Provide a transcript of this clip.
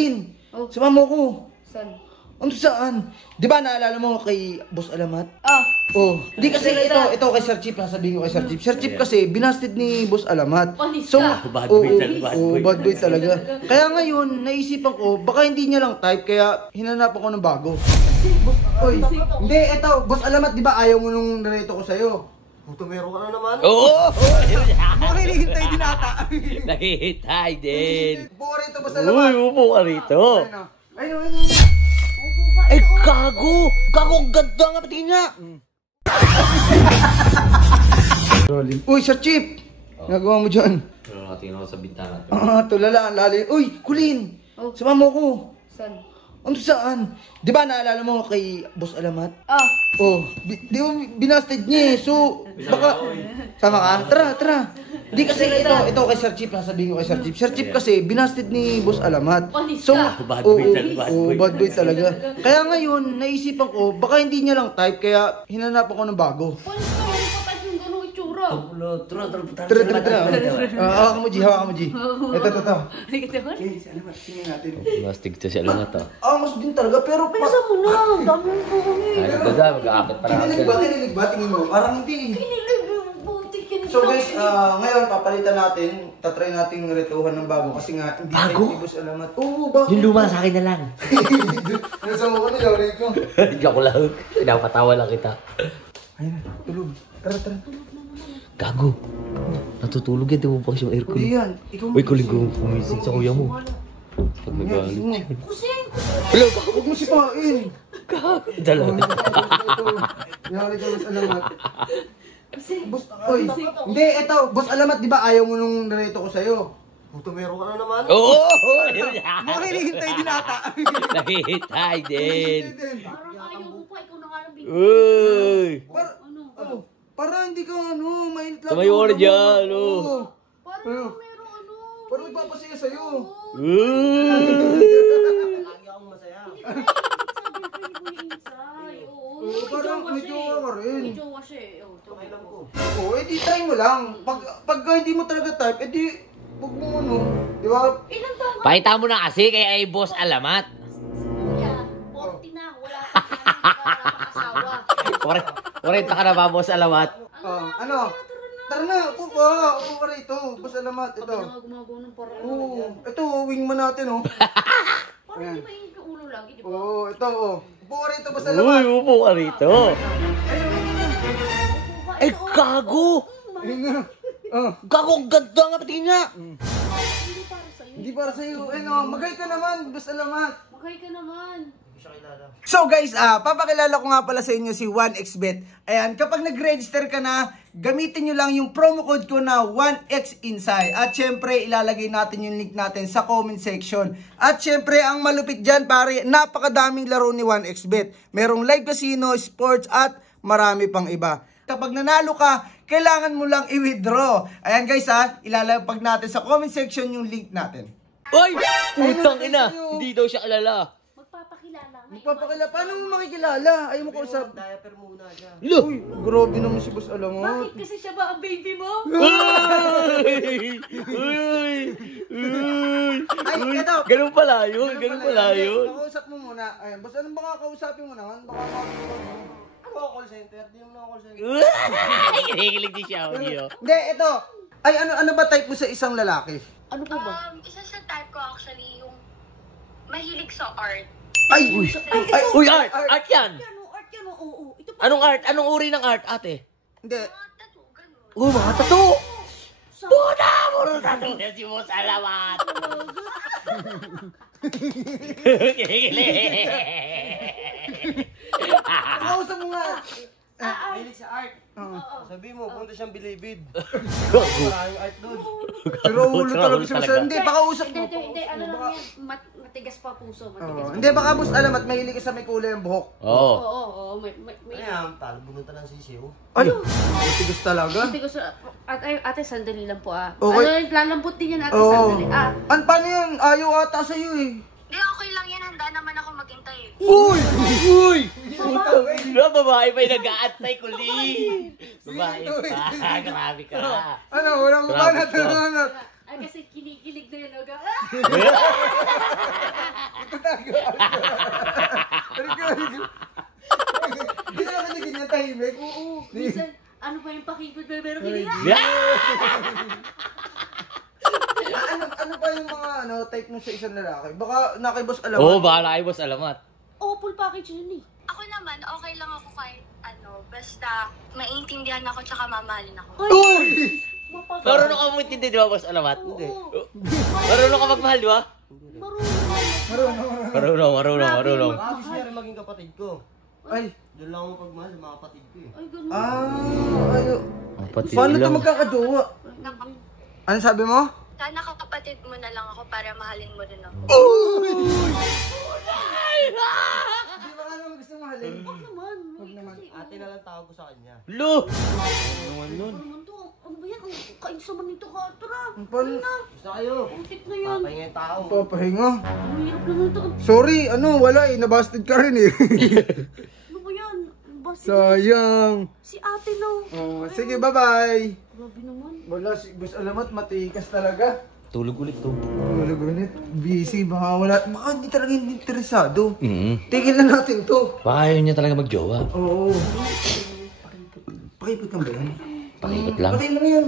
Kulin! Sumama ko. Saan? Ano saan? Di ba naalala mo kay Boss Alamat? Oh. Di kasi ito kay Sir Chief, sasabihin ko kay Sir Chief. Sir Chief kasi, binasted ni Boss Alamat. So, bad boy talaga. Kaya ngayon, naisipan ko, baka hindi niya lang type, kaya hinanapan ko ng bago. Oy, hindi, ito, Boss Alamat, di ba ayaw mo nung narito ko sa'yo? Puto, meron ka na naman. Oo! Baka hinihintay din ata. Nakihintay din. Buka rito, Boss Alamat. Uy, upo ka rito. Ayun. Ay, gago! Gago, ang ganda nga, patingin nga! Uy, Sir Chief! Nagawa mo dyan? Tingin ako sa bintana. Tulala, lalim. Uy, Kulin! Sumama ko. Saan? Ano saan? Di ba naalala mo kay Boss Alamat? Di ba binasted niya eh. So, baka... Sama ka? Tara. Di kasi ito kay Sir Chief, sasabihin ko kay Sir Chief. Sir Chief kasi, binasted ni Boss Alamat. So, bad boy talaga. Kaya ngayon, naisipan ko, baka hindi niya lang type, kaya hinanapan ko ng bago. Panis ka, hindi pa tayo yung gano'ng itsura. Tara. Hawakan mo, G. Ito. Tingnan natin. Mastig to siya lang ito. Angas din talaga, pero... Pinasan mo na, dami mo po kami. Ay, nagdada, mag-aakit para Kinilig ba? Tingin mo? Parang hindi. So guys, ngayon papalitan natin, tatry nating retuhan ng bago kasi nga hindi tayo Boss Alamat. Oo, bakit? yung luma sa akin na lang. Nasama ko nila, Rico. Joke lang. Pinapatawa lang kita. Ayun, tulog. Tara. Gago. Natutulog yan, di mo pa kasi yung aircon. Hindi yan. Uy, kuling ko pumising sa kuya mo. Pag nagalit. Kusing! Hello, huwag mo sipain. Dalawa. Yari ka, Boss Alamat. Hindi, ito, Boss Alamat, di ba ayaw mo nung narito ko sa'yo? Puto, meron ka na naman. Oo! Baka hinihintay din ata. Nakihintay din. Parang ayaw mo pa, ikaw na nga lang bigyan. Uy! Para hindi ka mainit lang. Tumayo ka na dyan, Parang meron Parang nagpapasaya sa'yo. Lagi akong masaya. Parang may jowa ka rin. May jowa siya eh. Okay lang ko. Edi try mo lang. Pag hindi mo talaga type, edi huwag mo di ba? Ilan tama? Pakita mo na kasi kay ay Boss Alamat. Kuya, 40 na. Wala pa asawa. 40 ka na ba, Boss Alamat? Ano? Tara na, upo ka rito. Boss Alamat, ito. Gumagawa ng parang. Ito, wingman natin, Parang di ba yung ulo lagi, di ba? Ito, upo ka rito, Boss Alamat. Uy, upo ka rito. Ay, gago! Gago, ang ganda nga, patingin nga! Hindi para sa'yo. Hindi para sa'yo. Magay ka naman, Boss Alamat. Magay ka naman. So guys, papakilala ko nga pala sa inyo si 1xBet. Ayan, kapag nag-register ka na, gamitin nyo lang yung promo code ko na 1xinside. At syempre, ilalagay natin yung link natin sa comment section. At syempre, ang malupit dyan, pare, napakadaming laro ni 1xBet. Merong live casino, sports, at marami pang iba. Kapag nanalo ka, kailangan mo lang i-withdraw. Ayan guys ilalagay natin sa comment section yung link natin. Uy! Putang ina! Hindi daw siya kilala. Magpapakilala? Paano mo makikilala? Ayaw mo kausap. Diaper muna dyan. Uy, grabe naman si Boss Alamat. Bakit kasi siya ba ang baby mo? Uy! Ito. Ganun pala yun, Makausap mo muna. Ayan, Boss, anong baka kausapin mo naman? Baka Call center. Di mo na call center. Kinikilig di siya, audio. Hindi, ito. Ay, ano ba type mo sa isang lalaki? Ano po ba? Isa sa type ko actually yung mahilig sa art. Ay! Uy, art! Art yan! Art yan, oo. Ito pa. Anong art? Anong uri ng art, ate? Hindi. Tattoo, ganun. Uy, mga tattoo! Puta! Puro tattoo na si Boss Alamat! Kinikilig! Kausap mo nga. Mahilig sa art. Sabi mo, punta siyang bilibid. Gago. Maraming art doon. Pero ulo talaga si Boss. Hindi, baka usap mo. Hindi, ano lang yan. Matigas pa puso. Hindi, baka Boss Alamat, mahilig ka sa may kulay ang buhok. Oo. Oo. Ayan, tal, bununta ng sisiw. Ay, matigas talaga. Matigas. Ate, sandali lang po Okay. Ano, lalambot din yan ate, sandali. Paano yun? Ayaw ata sa'yo eh. Hindi, okay lang yan. Handa naman ako maghintay. Uy! Uy! Babae pa yung nag-aantay ko, Lee! Babae pa. Grabe ka. Ano, walang Grabe banat. Ay, kasi kinikilig na yun. yung pakipot, pero hindi na. Ano pa yung mga type mo sa isang lalaki? Baka nakiboss alam. Oo, baka na boss alamat. Oh, full package yun eh. Ako naman, okay lang ako kahit basta maintindihan ako tsaka mamahalin ako. Uy! Marunong ka mo intindi, di ba, boss alamat? Hindi. Marunong ka magmahal, di ba? Marunong. Baka gusto niya rin maging kapatid ko. Ay. Doon lang ako pagmahal sa mga kapatid ko eh. Ay, ganun. Ayo. Kapatid Paano lang. ito magkakajowa? Ano sabi mo? Sana kapatid mo na lang ako para mahalin mo rin ako. Di ba ka naman gusto mahalin? Naman. Ate na lang tawag ko sa kanya. Lo! Naman nun. Ano naman to? Ano ba yan? Kain sa manito ka. Tara. Paano? Gusto kayo. Utik na yan. Papahingay yung tao. Papahinga. Ang hirap naman ito. Sorry, wala eh. Nabasted ka rin eh. Ano ba yan? Basta Sayang. si ate no. Oh, sige, bye-bye. Grabe naman. Wala, si Boss Alamat, matikas talaga. Tulog ulit to. Wala ganit. Busy, baka hindi talaga interesado. Mm-hmm. Tigil na natin to. Baka ayaw niya talaga magjowa. Oo. Pakipot lang ba yan? Pakipot lang. Pati lang yan.